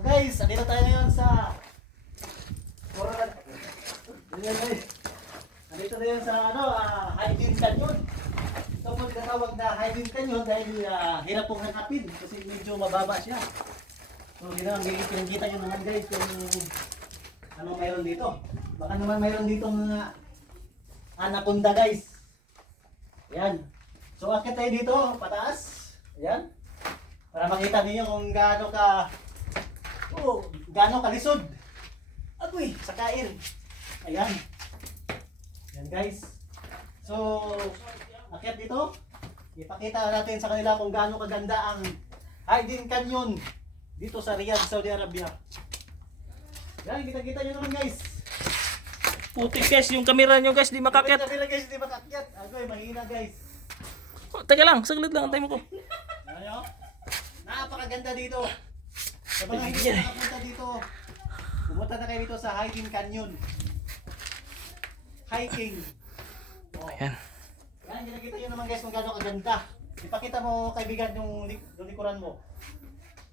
guys, andito tayo ngayon sa Coronado. Ayan guys. Andito tayo sa Hygiene Canyon. Ito po tinatawag na Hygiene Canyon dahil hirap pong hanapin kasi medyo mababa siya. So pinagkita nyo naman guys kung ano mayroon dito. Baka naman mayroon dito mga anaconda guys. Ayan. So akit tayo dito, pataas. Ayan. Para makita niyo kung gaano kalisod. Agoy, sakain. Ayan. Ayan guys. So, akyat dito. Ipakita natin sa kanila kung gaano kaganda ang Hygiene Canyon dito sa Riyadh, Saudi Arabia. Yan, kita-kita nyo naman guys. Putik guys, yung kamera nyo guys, di makakyat. Kamera guys, di makakyat. Agoy, mahina guys. Oh, teka lang, saglit lang, antay mo ko. Ano? Napakaganda dito. Sa mga hindi nakapunta dito, pumunta na kayo dito sa Hygiene Canyon. Hiking. Oh. Ayan. Yan, nakikita nyo naman guys kung gaano kaganda. Ipakita mo kaibigan yung likuran mo.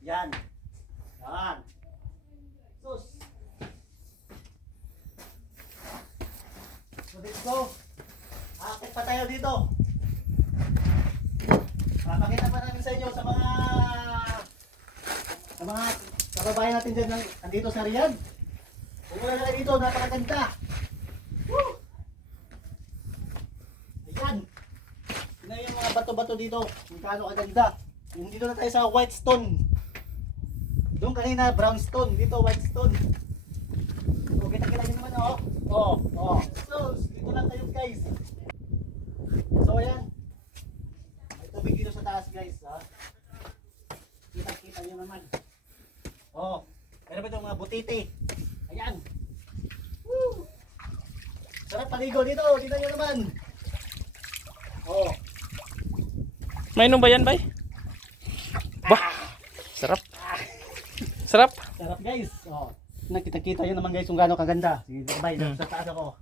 Yan. Yan. Sus. So let's go. Akit pa tayo dito. Papakita pa namin sa inyo sa mga kababayan natin dyan andito sa Riyadh. Pumunta na kayo dito, napakaganda. Woo! Ayan. Tingnan yung mga bato-bato dito. Kung kaano kaganda. Dito na tayo sa white stone. Doon kanina brown stone. Dito white stone. So kita-kita nyo naman So dito lang tayo guys. So ayan. May tubig dito sa taas guys. Kita-kita nyo naman. Meron ba itong mga butiti? Ayan. Woo! Sarap paligo dito. Dito nyo naman. May inom ba yan, bay? Bah! Sarap. Sarap. Sarap guys. Nakita-kita nyo naman guys kung gaano kaganda. Sige, bay. Sa taas ako.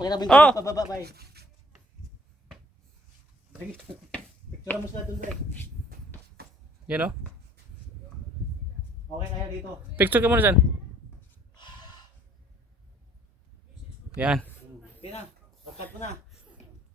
Pakita mo yung pababa, bay. Sige, picture mo sila dun, bay. Yan o. Okay kaya dito. Picture ka muna dyan. Yan. Okay na. Pagkat mo na.